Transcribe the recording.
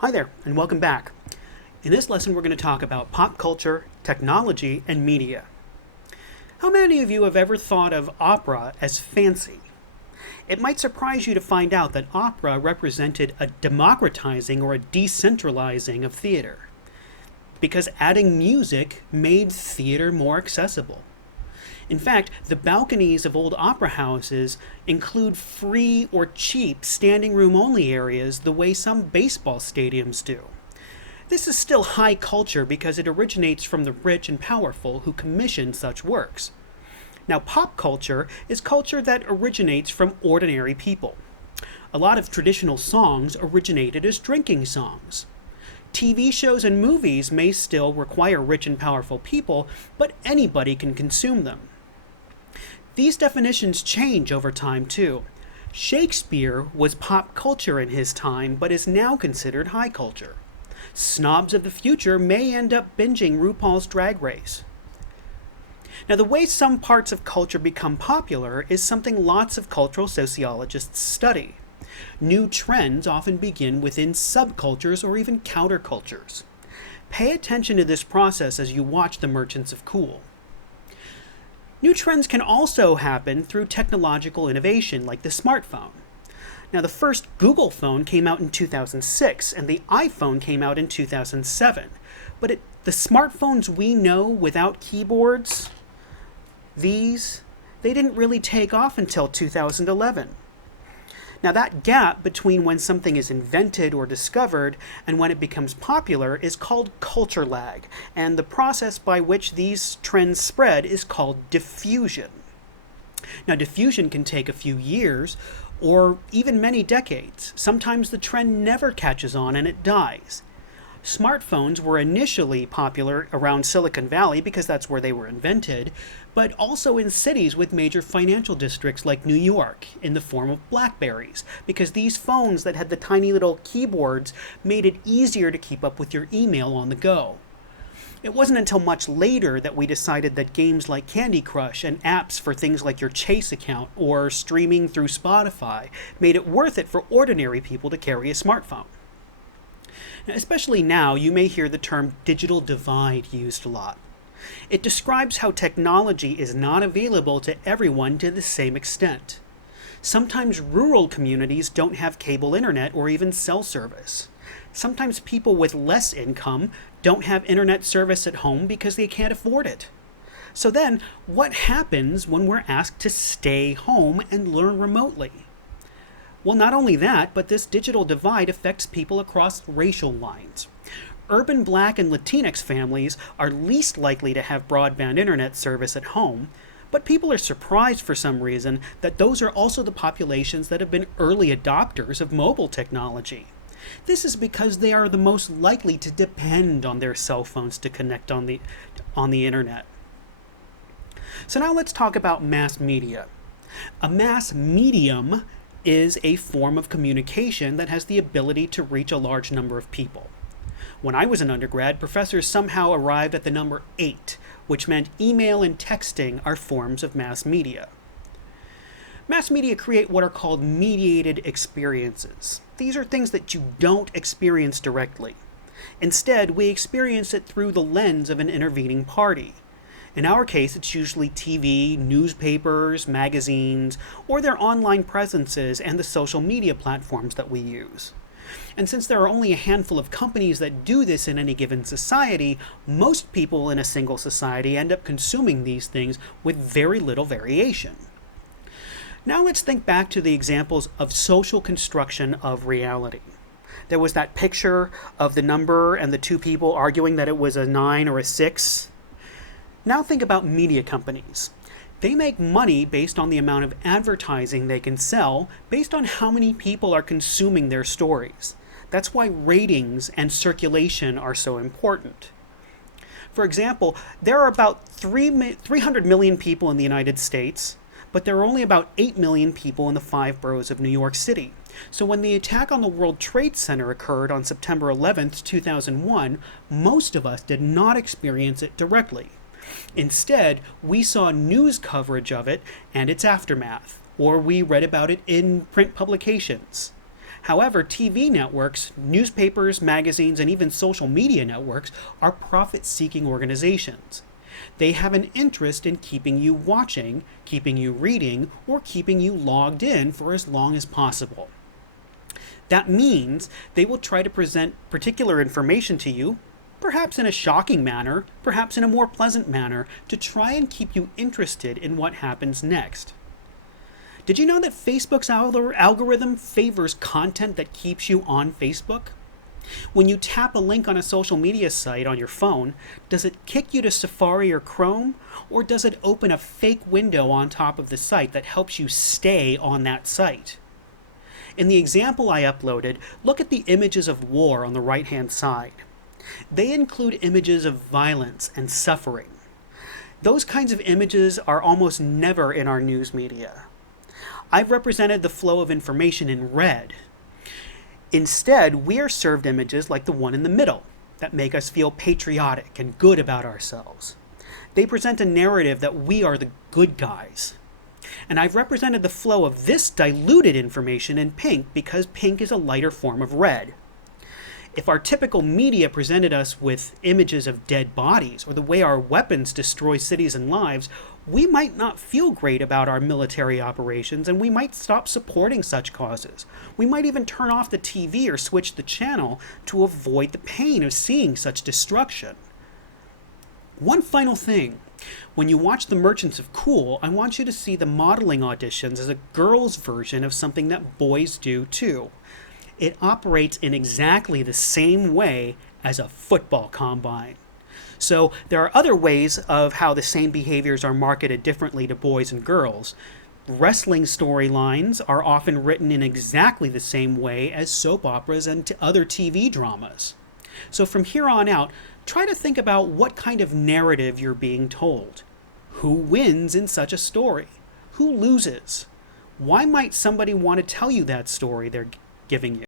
Hi there, and welcome back. In this lesson, we're going to talk about pop culture, technology, and media. How many of you have ever thought of opera as fancy? It might surprise you to find out that opera represented a democratizing or a decentralizing of theater, because adding music made theater more accessible. In fact, the balconies of old opera houses include free or cheap standing room only areas the way some baseball stadiums do. This is still high culture because it originates from the rich and powerful who commission such works. Now, pop culture is culture that originates from ordinary people. A lot of traditional songs originated as drinking songs. TV shows and movies may still require rich and powerful people, but anybody can consume them. These definitions change over time, too. Shakespeare was pop culture in his time, but is now considered high culture. Snobs of the future may end up binging RuPaul's Drag Race. Now, the way some parts of culture become popular is something lots of cultural sociologists study. New trends often begin within subcultures or even countercultures. Pay attention to this process as you watch The Merchants of Cool. New trends can also happen through technological innovation, like the smartphone. Now, the first Google phone came out in 2006, and the iPhone came out in 2007. But the smartphones we know without keyboards, they didn't really take off until 2011. Now, that gap between when something is invented or discovered and when it becomes popular is called culture lag, and the process by which these trends spread is called diffusion. Now, diffusion can take a few years or even many decades. Sometimes the trend never catches on and it dies. Smartphones were initially popular around Silicon Valley because that's where they were invented, but also in cities with major financial districts like New York in the form of Blackberries, because these phones that had the tiny little keyboards made it easier to keep up with your email on the go. It wasn't until much later that we decided that games like Candy Crush and apps for things like your Chase account or streaming through Spotify made it worth it for ordinary people to carry a smartphone. Especially now, you may hear the term digital divide used a lot. It describes how technology is not available to everyone to the same extent. Sometimes rural communities don't have cable internet or even cell service. Sometimes people with less income don't have internet service at home because they can't afford it. So then, what happens when we're asked to stay home and learn remotely? Well, not only that, but this digital divide affects people across racial lines. Urban Black and Latinx families are least likely to have broadband internet service at home, but people are surprised for some reason that those are also the populations that have been early adopters of mobile technology. This is because they are the most likely to depend on their cell phones to connect on the internet. So now let's talk about mass media. A mass medium is a form of communication that has the ability to reach a large number of people. When I was an undergrad, professors somehow arrived at the number 8, which meant email and texting are forms of mass media. Mass media create what are called mediated experiences. These are things that you don't experience directly. Instead, we experience it through the lens of an intervening party. In our case, it's usually TV, newspapers, magazines, or their online presences and the social media platforms that we use. And since there are only a handful of companies that do this in any given society, most people in a single society end up consuming these things with very little variation. Now let's think back to the examples of social construction of reality. There was that picture of the number and the two people arguing that it was a 9 or a 6. Now think about media companies. They make money based on the amount of advertising they can sell, based on how many people are consuming their stories. That's why ratings and circulation are so important. For example, there are about 300 million people in the United States, but there are only about 8 million people in the 5 boroughs of New York City. So when the attack on the World Trade Center occurred on September 11th, 2001, most of us did not experience it directly. Instead, we saw news coverage of it and its aftermath, or we read about it in print publications. However, TV networks, newspapers, magazines, and even social media networks are profit-seeking organizations. They have an interest in keeping you watching, keeping you reading, or keeping you logged in for as long as possible. That means they will try to present particular information to you, perhaps in a shocking manner, perhaps in a more pleasant manner, to try and keep you interested in what happens next. Did you know that Facebook's algorithm favors content that keeps you on Facebook? When you tap a link on a social media site on your phone, does it kick you to Safari or Chrome, or does it open a fake window on top of the site that helps you stay on that site? In the example I uploaded, look at the images of war on the right-hand side. They include images of violence and suffering. Those kinds of images are almost never in our news media. I've represented the flow of information in red. Instead, we are served images like the one in the middle that make us feel patriotic and good about ourselves. They present a narrative that we are the good guys. And I've represented the flow of this diluted information in pink because pink is a lighter form of red. If our typical media presented us with images of dead bodies or the way our weapons destroy cities and lives, we might not feel great about our military operations, and we might stop supporting such causes. We might even turn off the TV or switch the channel to avoid the pain of seeing such destruction. One final thing. When you watch The Merchants of Cool, I want you to see the modeling auditions as a girl's version of something that boys do too. It operates in exactly the same way as a football combine. So there are other ways of how the same behaviors are marketed differently to boys and girls. Wrestling storylines are often written in exactly the same way as soap operas and other TV dramas. So from here on out, try to think about what kind of narrative you're being told. Who wins in such a story? Who loses? Why might somebody want to tell you that story they're giving you?